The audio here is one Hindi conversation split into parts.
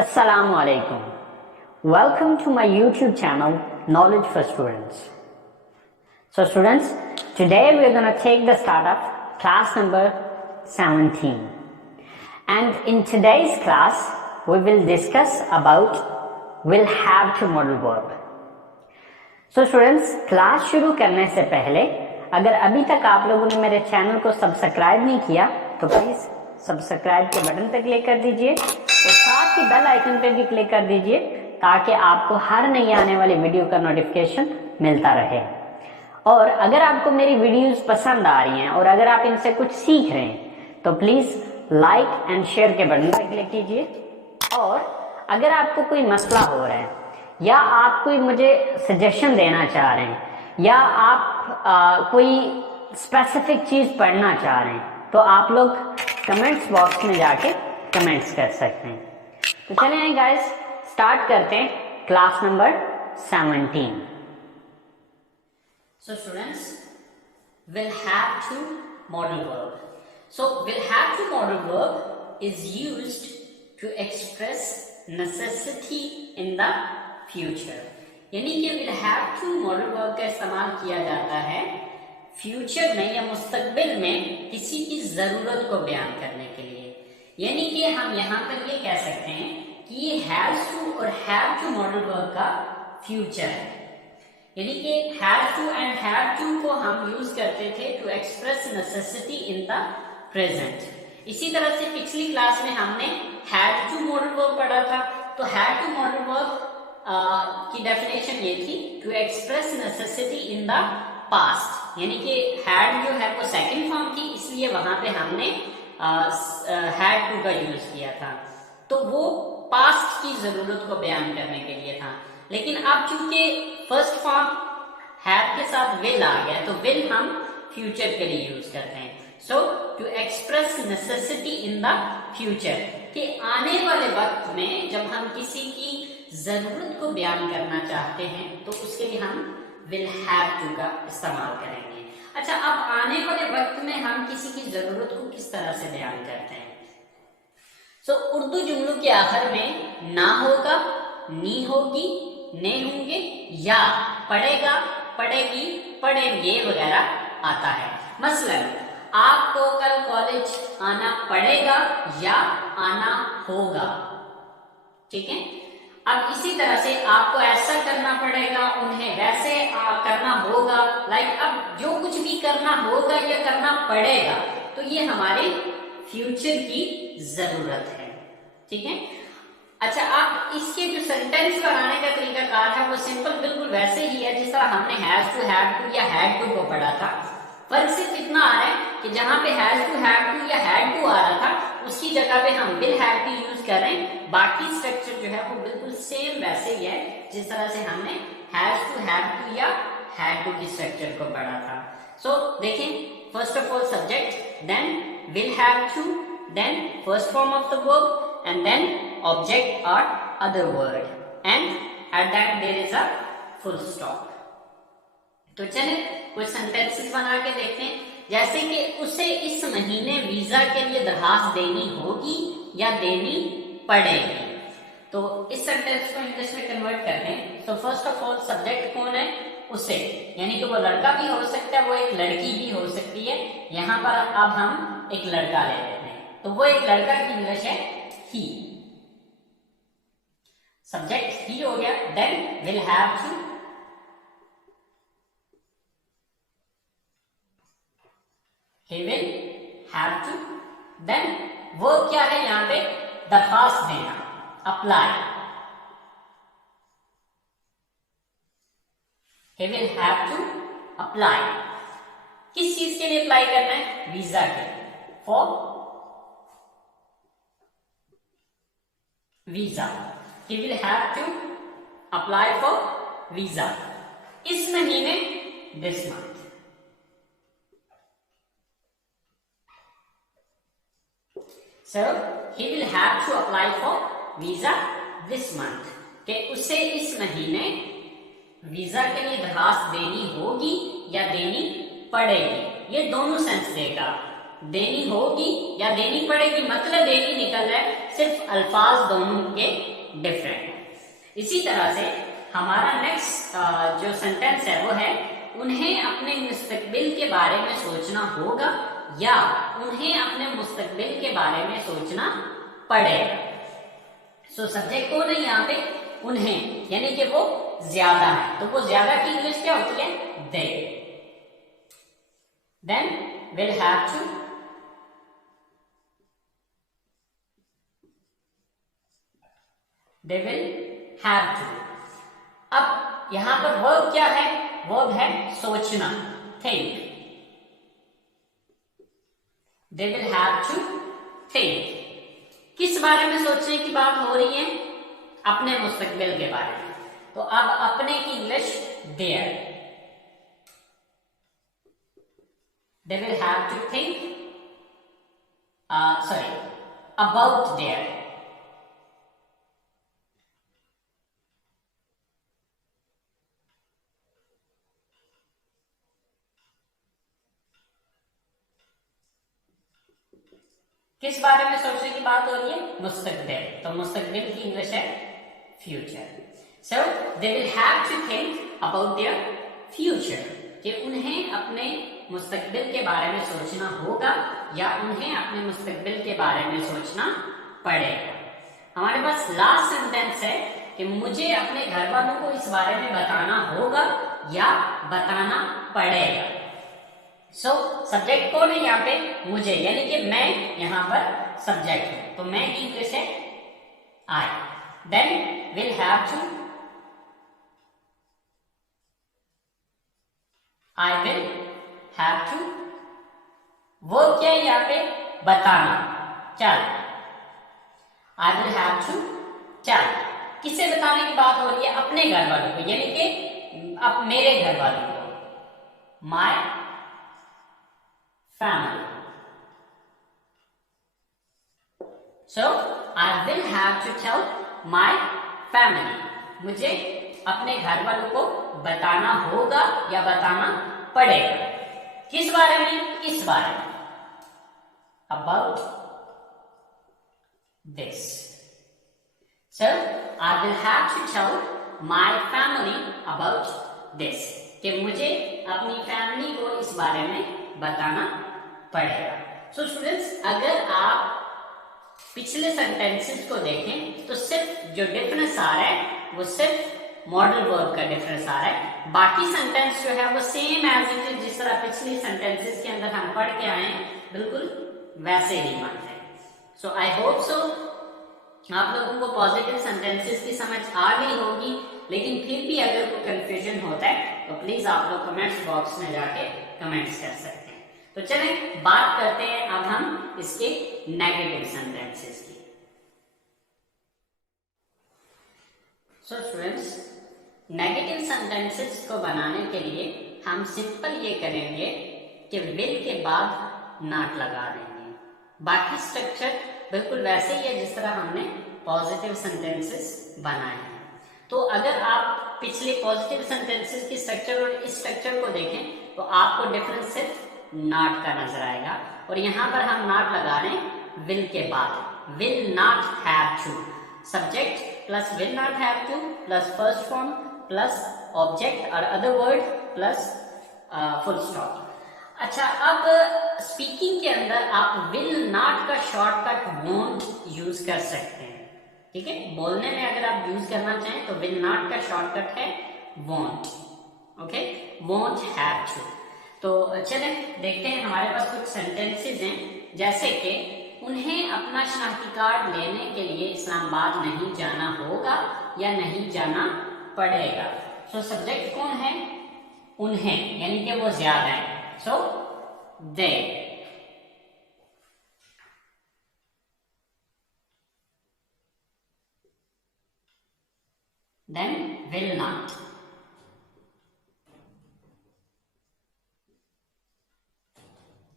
Assalamu alaikum. Welcome to my YouTube channel, Knowledge for Students. So students, today we are going to take the start of class number 17. And in today's class, we will discuss about will have to modal verb. So students, class शुरू करने से पहले अगर अभी तक आप लोगों ने मेरे चैनल को सब्सक्राइब नहीं किया तो प्लीज सब्सक्राइब के बटन पर क्लिक कर दीजिए और साथ ही बेल आइकन पे भी क्लिक कर दीजिए ताकि आपको हर नई आने वाली वीडियो का नोटिफिकेशन मिलता रहे। और अगर आपको मेरी वीडियोस पसंद आ रही हैं और अगर आप इनसे कुछ सीख रहे हैं तो प्लीज लाइक एंड शेयर के बटन पर क्लिक कीजिए। और अगर आपको कोई मसला हो रहा है या आप कोई मुझे सजेशन देना चाह रहे हैं या आप कोई स्पेसिफिक चीज पढ़ना चाह रहे हैं तो आप लोग कमेंट्स बॉक्स में जाके कमेंट्स कर सकते हैं। तो चलिए गाइस स्टार्ट करते हैं class number 17। So students, will have to modal verb. So will have to modal verb is used to express necessity in the future. यानी कि will have to modal verb का इस्तेमाल किया जाता है फ्यूचर में या मुस्तकबिल में किसी की जरूरत को बयान करने के लिए। यानी कि हम यहाँ पर ये कह सकते हैं कि ये हैव टू और हैव टू मॉडल वर्ब का फ्यूचर है। यानी कि have to and have to को हम यूज करते थे to express necessity in the present. इसी तरह से पिछली क्लास में हमने हैव टू मॉडल वर्ब पढ़ा था। तो हैव टू मॉडल वर्ब की डेफिनेशन ये थी to express necessity in the past. यानी कि हैड जो है वो सेकंड फॉर्म थी, इसलिए वहां पे हमने हैड टू का यूज किया था। तो वो पास्ट की जरूरत को बयान करने के लिए था। लेकिन अब चूंकि फर्स्ट फॉर्म हैव के साथ विल आ गया तो विल हम फ्यूचर के लिए यूज करते हैं। So to express necessity in the future कि आने वाले वक्त में जब हम किसी की जरूरत को बयान करना चाहते हैं तो उसके लिए हम विल हैव टू का इस्तेमाल करेंगे। अच्छा, अब आने वाले वक्त में हम किसी की जरूरत को किस तरह से बयान करते हैं? सो उर्दू जुमलों के आखिर में ना होगा, नी होगी, ने होंगे या पढ़ेगा, पढ़ेगी, पढ़ेंगे वगैरह आता है। मसलन आपको कल कॉलेज आना पड़ेगा या आना होगा। ठीक है, अब इसी तरह से आपको ऐसा करना पड़ेगा, उन्हें वैसे करना होगा। अब जो कुछ भी करना होगा या करना पड़ेगा तो ये हमारे फ्यूचर की जरूरत है। ठीक है, अच्छा, आप इसके जो सेंटेंस बनाने का तरीका कार है वो सिंपल बिल्कुल वैसे ही है जिस तरह हमने हैज टू, हैव टू या हैड टू को पढ़ा था। फर्क सिर्फ इतना आ रहा है कि जहां पे हैज टू, हैव टू या हैड टू आ रहा था उसकी जगह पे हम विल हैव टू यूज कर रहे हैं। बाकी स्ट्रक्चर जो है वो बिल्कुल सेम वैसे ही है जिस तरह से हमने हैज टू, हैव टू या हैड टू की स्ट्रक्चर को पढ़ा था। सो देखें, first of all subject, then will have to, then first form of the verb and then object or other word and at that there is a full stop। तो चलिए कुछ सेंटेंसेस बना के देखते हैं। जैसे कि उसे इस महीने वीजा के लिए दरखास्त देनी होगी या देनी पड़ेगी। तो इस सेंटेंस को इंग्लिश में कन्वर्ट करते हैं। तो फर्स्ट ऑफ ऑल सब्जेक्ट कौन है? उसे, यानी कि वो लड़का भी हो सकता है, वो एक लड़की भी हो सकती है। यहाँ पर अब हम एक लड़का ले लेते हैं तो वो एक लड़का की इंग्लिश है he। सब्जेक्ट he हो गया, then will have to, he will have to, then वो क्या है यहां पे? दरखास्त देना, apply. he will have to apply। किस चीज के लिए अप्लाई करना है? वीजा के, for visa. He will have to apply for visa इस महीने, this month। So he will have to apply for visa this month कि उसे इस महीने वीजा के लिए दरखास्त देनी होगी या देनी पड़ेगी। ये दोनों सेंस देगा। देनी होगी या देनी पड़ेगी, मतलब एक ही निकल रहा है, सिर्फ अल्फाज दोनों के डिफरेंट है। इसी तरह से हमारा नेक्स्ट जो सेंटेंस है वो है, उन्हें अपने मुस्तकबिल के बारे में सोचना होगा या उन्हें अपने मुस्तकबिल के बारे में सोचना पड़ेगा। सो सब्जेक्ट कौन है यहाँ पे? उन्हें, यानी कि वो ज्यादा है, तो वो ज्यादा की इंग्लिश क्या होती है? They. Then will have to, they will have to. अब यहां पर वर्ब क्या है? वर्ब है सोचना, think. They will have to think. किस बारे में सोचने की बात हो रही है? अपने मुस्तकबिल के बारे में। तो अब अपने की English their. They will have to think, sorry, about their. किस बारे में सोचने की बात हो रही है? मुस्तकबिल। तो मुस्तकबिल की इंग्लिश है future. So they will have to think about their future, कि उन्हें अपने मुस्तकबिल के बारे में सोचना होगा या उन्हें अपने मुस्तकबिल के बारे में सोचना पड़ेगा। हमारे पास लास्ट सेंटेंस है कि मुझे अपने घर वालों को इस बारे में बताना होगा या बताना पड़ेगा। सो सब्जेक्ट कौन है यहाँ पे? मुझे, यानी कि मैं यहाँ पर सब्जेक्ट हूं, तो मैं की इंग्लिश है I. Then will have to, I will have to. वो क्या है यहाँ पे? बताना, चल। आई विल हैव टू चल। किसे बताने की बात हो रही है? अपने घर वालों को, यानी कि अब मेरे घर वालों को, my family. So I will have to tell my family. मुझे अपने घर वालों को बताना होगा या बताना पड़ेगा। किस बारे में? इस बारे में, about this. So I will have to tell my family about this. कि मुझे अपनी फैमिली को इस बारे में बताना पड़ेगा। सो स्टूडेंट्स, अगर आप पिछले सेंटेंसेस को देखें तो सिर्फ जो डिफरेंस आ रहा है वो सिर्फ मॉडल वर्ब का डिफरेंस आ रहा है। बाकी सेंटेंस जो है वो सेम एज इट इज, जिस तरह पिछली सेंटेंसेस के अंदर हम पढ़ के आए हैं, बिल्कुल वैसे ही बनते हैं। सो आई होप सो आप लोगों को पॉजिटिव सेंटेंसेस की समझ आ गई होगी, लेकिन फिर भी अगर कोई कंफ्यूजन होता है तो प्लीज आप लोग कमेंट्स बॉक्स में जाके कमेंट्स कर सकते हैं। तो चलें बात करते हैं अब हम इसके नेगेटिव सेंटेंसेस की। सो स्टूडेंट्स, नेगेटिव सेंटेंसेस को बनाने के लिए हम सिंपल ये करेंगे कि विल के बाद नॉट लगा देंगे। बाकी स्ट्रक्चर बिल्कुल वैसे ही है जिस तरह हमने पॉजिटिव सेंटेंसेस बनाए हैं। तो अगर आप पिछले पॉजिटिव सेंटेंसेस की स्ट्रक्चर और इस स्ट्रक्चर को देखें तो आपको डिफरेंस सिर्फ नॉट का नजर आएगा, और यहां पर हम नॉट लगा रहे हैं विल के बाद। Will not have to, subject plus will not have to plus first form plus object और other word plus full stop. अच्छा, अब स्पीकिंग के अंदर आप विल नॉट का शॉर्टकट वोंट यूज कर सकते हैं। ठीक है, बोलने में अगर आप यूज करना चाहें तो विल नॉट का शॉर्टकट है won't. Okay, won't have to. तो चलें देखते हैं, हमारे पास कुछ सेंटेंसेस हैं, जैसे कि उन्हें अपना शनाख्ती कार्ड लेने के लिए इस्लामाबाद नहीं जाना होगा या नहीं जाना पड़ेगा। सो सब्जेक्ट कौन है? उन्हें, यानी कि वो ज्यादा है। So they. Then will not.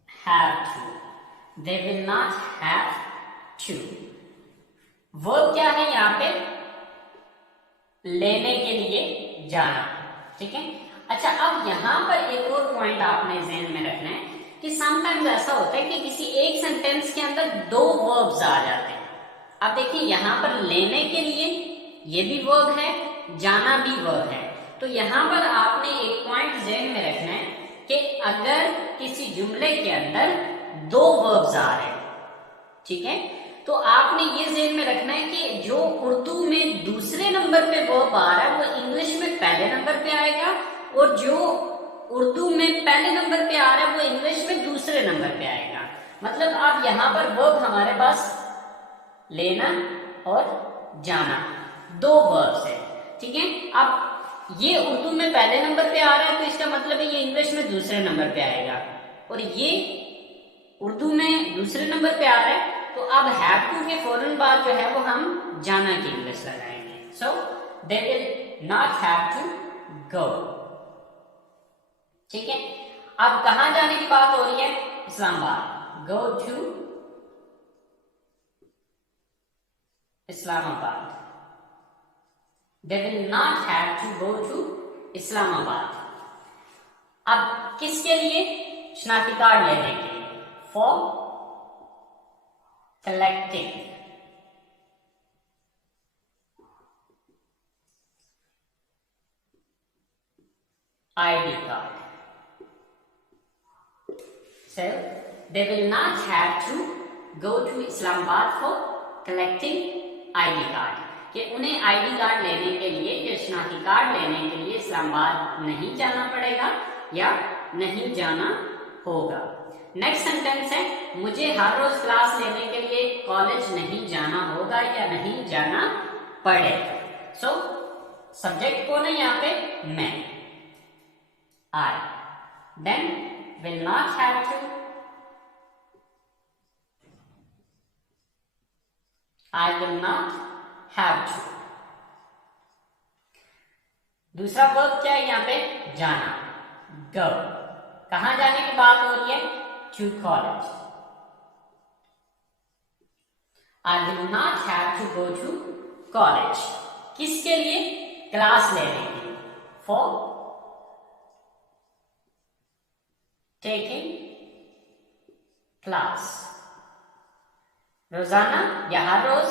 Have to. They will not have to. वो क्या है यहाँ पे? लेने के लिए जाना। ठीक है, अच्छा अब यहां पर एक और पॉइंट आपने ज़हन में रखना है कि समटाइम्स ऐसा होता है कि किसी एक सेंटेंस के अंदर दो वर्ब्स आ जाते हैं। अब देखिए यहाँ पर लेने के लिए ये भी वर्ब है, जाना भी वर्ब है। तो यहाँ पर आपने एक पॉइंट ध्यान में रखना है कि अगर किसी जुमले के अंदर दो वर्ब्स आ रहे हैं, ठीक है, तो आपने ये ध्यान में रखना है कि जो उर्दू में दूसरे नंबर पे वर्ब आ रहा है वो इंग्लिश में पहले नंबर पे आएगा, और जो उर्दू में पहले नंबर पे आ रहा है वो इंग्लिश में दूसरे नंबर पे आएगा। मतलब अब यहाँ पर वर्ब हमारे पास लेना और जाना दो वर्ब्स है, ठीक है। अब ये उर्दू में पहले नंबर पे आ रहा है तो इसका मतलब है ये इंग्लिश में दूसरे नंबर पे आएगा, और ये उर्दू में दूसरे नंबर पे आ रहा है तो अब हैव टू के फौरन बाद जो है वो हम जाना की इंग्लिश लगाएंगे। So they will not have to go, ठीक है। अब कहां जाने की बात हो रही है? Islamabad, go to Islamabad. They will not have to go to Islamabad. अब किसके लिए? शनाख्ती कार्ड लेने के लिए, for collecting ID card. So they will not have to go to Islamabad for collecting ID card, कि उन्हें ID कार्ड लेने के लिए या शनाख्ती कार्ड लेने के लिए इस्लामाबाद नहीं जाना पड़ेगा या नहीं जाना होगा। नेक्स्ट सेंटेंस है, मुझे हर रोज क्लास लेने के लिए कॉलेज नहीं जाना होगा या नहीं जाना पड़ेगा। सो सब्जेक्ट कौन है यहाँ पे? मैं, I, then will not have to, I will not have to। दूसरा वर्ब क्या है यहाँ पे? जाना, go। कहां जाने की बात हो रही है? to college। I will not have to go to college। किसके लिए? क्लास लेने के लिए, for taking class। रोजाना या हर रोज?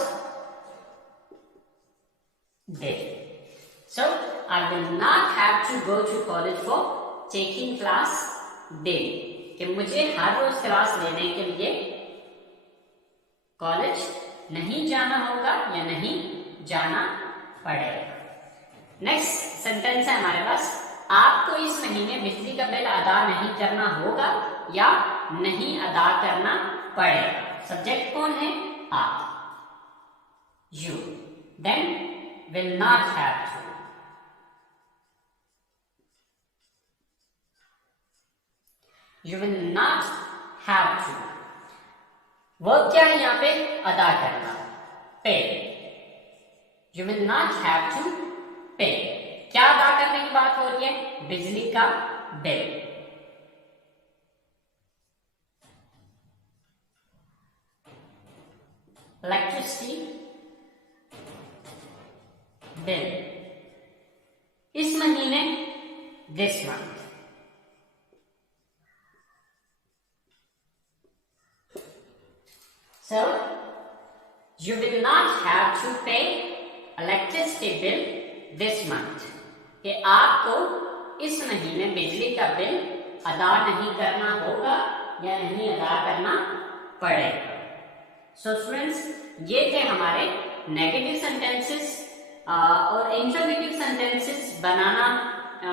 day। So I will not have to go to college for taking class daily, कि मुझे हर रोज क्लास लेने के लिए कॉलेज नहीं जाना होगा या नहीं जाना पड़ेगा। नेक्स्ट सेंटेंस है हमारे पास, आपको इस महीने बिजली का बिल अदा नहीं करना होगा या नहीं अदा करना पड़ेगा। सब्जेक्ट कौन है? आप, you, then will not have to. You will not have to। Verb क्या है यहाँ पे? अदा करना, पे। You will not have to pay। क्या अदा करने की बात हो रही है? बिजली का बिल। Electricity bill. इस महीने, this month. So you will not have to pay electricity bill this month, कि आपको इस महीने बिजली का बिल अदा नहीं करना होगा या नहीं अदा करना पड़ेगा। सो स्टूडेंट्स, ये थे हमारे नेगेटिव सेंटेंसेस और इंट्रोगेटिव सेंटेंसेस बनाना।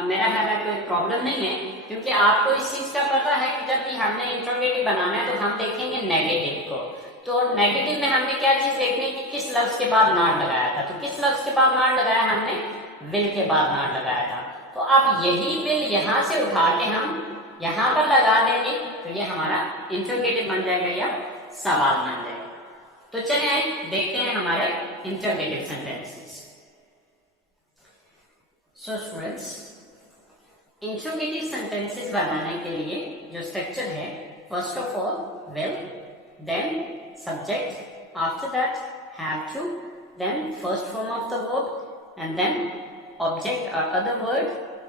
मेरा ख्याल है कोई प्रॉब्लम नहीं है, क्योंकि आपको इस चीज का पता है कि जब भी हमने इंट्रोगेटिव बनाना है तो हम देखेंगे नेगेटिव को। तो नेगेटिव में हमने क्या चीज देखनी है कि किस लफ्ज के बाद नॉट लगाया था। तो किस लफ्ज के बाद नॉट लगाया? हमने विल के बाद नॉट लगाया था। तो अब यही विल यहां से उठा के हम यहां पर लगा देंगे तो ये हमारा इंट्रोगेटिव बन जाएगा या सवाल बन जाएगा। तो चलिए देखते हैं हमारे interrogative sentences. So students, interrogative sentences बनाने के लिए जो स्ट्रक्चर है, first of all will, then subject, after that have to, then first form of the verb, and then object or other word,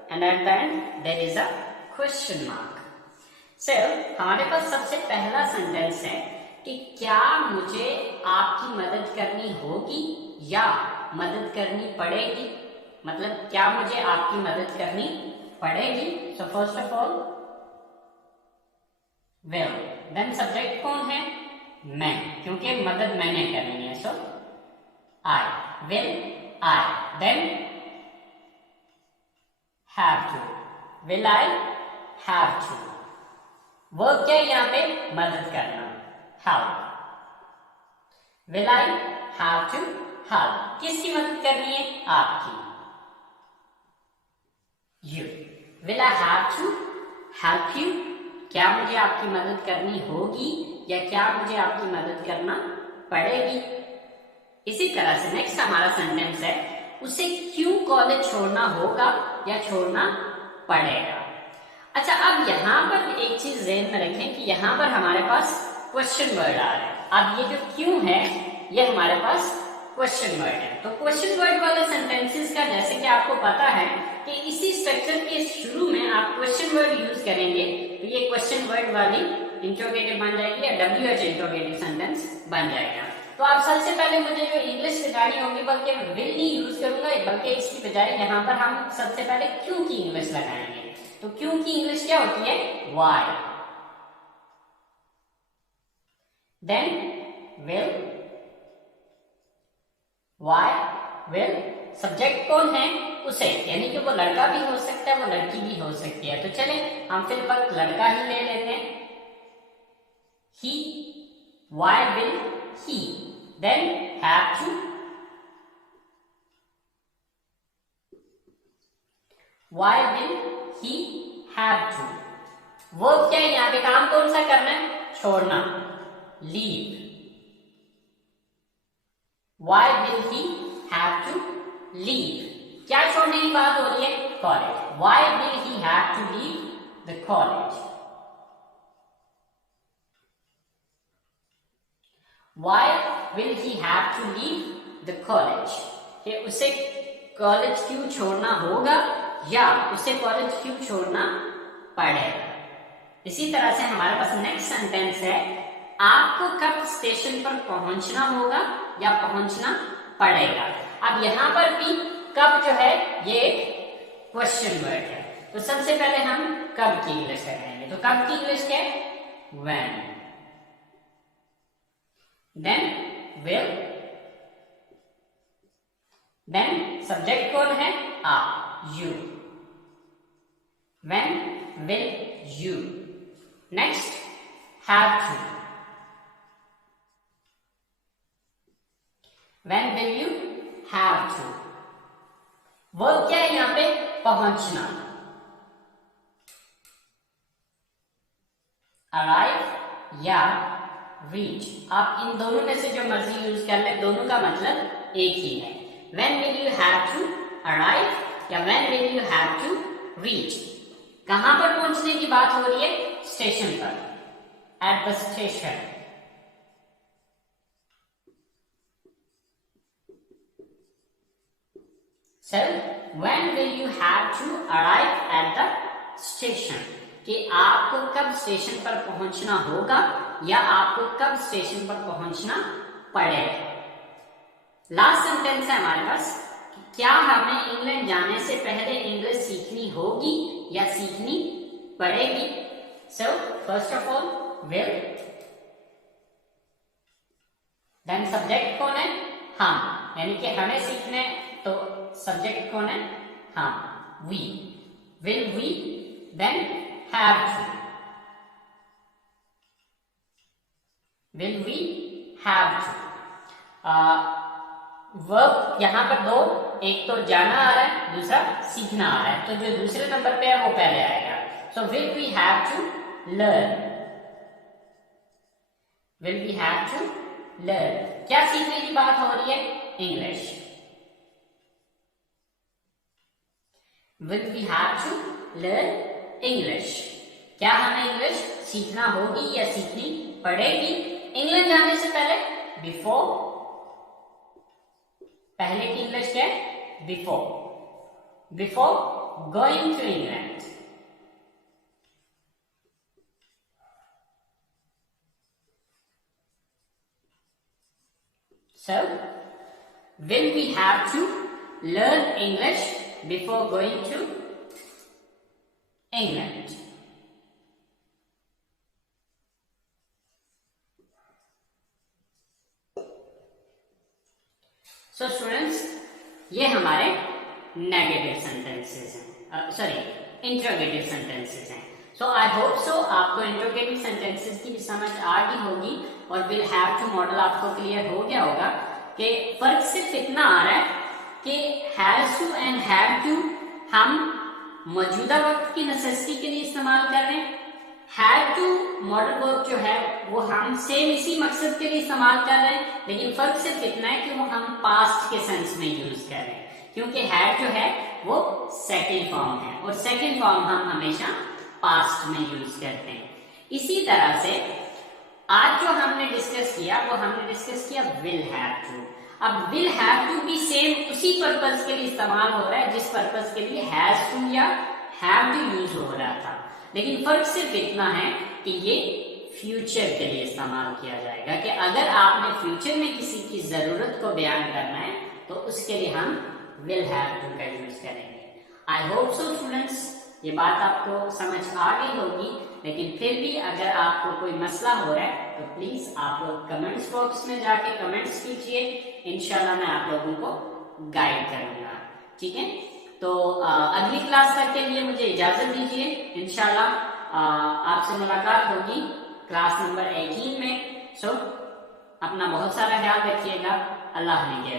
and at the end there is a question mark. हमारे पास सबसे पहला सेंटेंस है कि क्या मुझे आपकी मदद करनी होगी या मदद करनी पड़ेगी, मतलब क्या मुझे आपकी मदद करनी पड़ेगी। So first of all will, then subject कौन है, मैं, क्योंकि मदद मैंने करनी है। So I will, I, then have to, will I have to, verb क्या है यहाँ पे, मदद करना, help, will I have to help, किसकी मदद करनी है, आपकी, you, will I have to help you, क्या मुझे आपकी मदद करनी होगी या क्या मुझे आपकी मदद करना पड़ेगी। इसी तरह से नेक्स्ट हमारा सेंटेंस है, उसे क्यों कॉलेज छोड़ना होगा या छोड़ना पड़ेगा। अच्छा, अब यहाँ पर एक चीज ध्यान में रखें कि यहाँ पर हमारे पास क्वेश्चन वर्ड आ रहा है। अब ये जो क्यों है ये हमारे पास क्वेश्चन वर्ड है। तो क्वेश्चन वर्ड वाले सेंटेंसेस का जैसे कि आपको पता है कि इसी स्ट्रक्चर के शुरू में आप क्वेश्चन वर्ड यूज करेंगे तो ये क्वेश्चन वर्ड वाली इंट्रोगेटिव बन जाएगी या WH इंट्रोगेटिव सेंटेंस बन जाएगा। तो आप सबसे पहले मुझे जो इंग्लिश सिखानी होगी, बल्कि विल नहीं यूज करूंगा, बल्कि इसकी बजाय यहाँ पर हम सबसे पहले क्यों की इंग्लिश लगाएंगे। तो क्यों की इंग्लिश क्या होती है, why, then will, why will, subject कौन है, उसे, यानी कि वो लड़का भी हो सकता है, वो लड़की भी हो सकती है। तो चले हम फिर वक्त लड़का ही ले लेते हैं, he, why will he, then have to, why will he have to, वो क्या है, यहाँ पे काम कौन सा करना है, छोड़ना, leave, Why will he have to leave? क्या छोड़ने की बात हो रही है, college, Why will he have to leave the college? Why will he have to leave the college? कि उसे कॉलेज क्यों छोड़ना होगा या उसे कॉलेज क्यों छोड़ना पड़ेगा। इसी तरह से हमारे पास नेक्स्ट सेंटेंस है, आपको कब स्टेशन पर पहुंचना होगा या पहुंचना पड़ेगा। अब यहां पर भी कब जो है ये एक क्वेश्चन वर्ड है। तो सबसे पहले हम कब की इंग्लिश लगाएंगे। तो कब की इंग्लिश क्या है, when, then will, then subject कौन है, आप, you, when will you, next have to, when will you have to, verb क्या है यहां पे, पहुंचना, arrive या reach, आप इन दोनों में से जो मर्जी यूज कर ले, दोनों का मतलब एक ही है। when will you have to arrive या when will you have to reach, कहां पर पहुंचने की बात हो रही है, स्टेशन पर, at the station, so when will you have to arrive at the station, कि आपको कब स्टेशन पर पहुंचना होगा या आपको कब स्टेशन पर पहुंचना पड़ेगा। लास्ट सेंटेंस है हमारे पास, क्या हमें इंग्लैंड जाने से पहले इंग्लिश सीखनी होगी या सीखनी पड़ेगी। So first of all will, then subject कौन है, हम, यानी कि हमें सीखने, तो सब्जेक्ट कौन है, हम, we, will we, then have to, will we have to, verb यहां पर दो, एक तो जाना आ रहा है, दूसरा सीखना आ रहा है, तो जो दूसरे नंबर पे है वो पहले आएगा। सो will we have to learn, will we have to learn, क्या सीखने की बात हो रही है, English, will we have to learn English, क्या हमें इंग्लिश सीखना होगी या सीखनी पड़ेगी। इंग्लैंड जाने से पहले, बिफोर, पहले की इंग्लिश क्या है, before, before going to England, will we have to learn English before going to England? So students, ये हमारे नेगेटिव सेंटेंसेस हैं, सॉरी इंट्रोगेटिव सेंटेंसेस हैं. सो आई होप सो आपको इंट्रोगेटिव सेंटेंसेस की भी समझ आ गई होगी और विल हैव टू मॉडल आपको क्लियर हो गया होगा कि फर्क सिर्फ इतना आ रहा है कि has to and have to हम मौजूदा वक्त की नेसेसिटी के लिए इस्तेमाल कर रहे हैं. हैव टू मॉडल वर्ब जो है वो हम सेम इसी मकसद के लिए इस्तेमाल कर रहे हैं, लेकिन फर्क सिर्फ इतना है कि वो हम पास्ट के सेंस में यूज कर रहे हैं, क्योंकि हैव जो है वो सेकंड फॉर्म है और सेकंड फॉर्म हम हमेशा पास्ट में यूज करते हैं. इसी तरह से आज जो हमने डिस्कस किया वो हमने डिस्कस किया विल हैव टू. अब विल हैव टू भी सेम उसी पर्पस के लिए इस्तेमाल हो रहा है जिस पर्पस के लिए हैज टू या हैव टू यूज हो रहा था, लेकिन फर्क सिर्फ इतना है कि ये फ्यूचर के लिए इस्तेमाल किया जाएगा कि अगर आपने फ्यूचर में किसी की जरूरत को बयान करना है तो उसके लिए हम विल हैव टू का यूज करेंगे. आई होप सो स्टूडेंट्स ये बात आपको समझ आ गई होगी, लेकिन फिर भी अगर आपको कोई मसला हो रहा है तो प्लीज आप लोग कमेंट्स बॉक्स में जाके कमेंट्स कीजिए. इंशाल्लाह मैं आप लोगों को गाइड करूंगा. ठीक है, तो अगली क्लास तक के लिए मुझे इजाजत दीजिए. इंशाल्लाह आपसे मुलाकात होगी क्लास नंबर 18 में. सो अपना बहुत सारा ख्याल रखिएगा. अल्लाह ने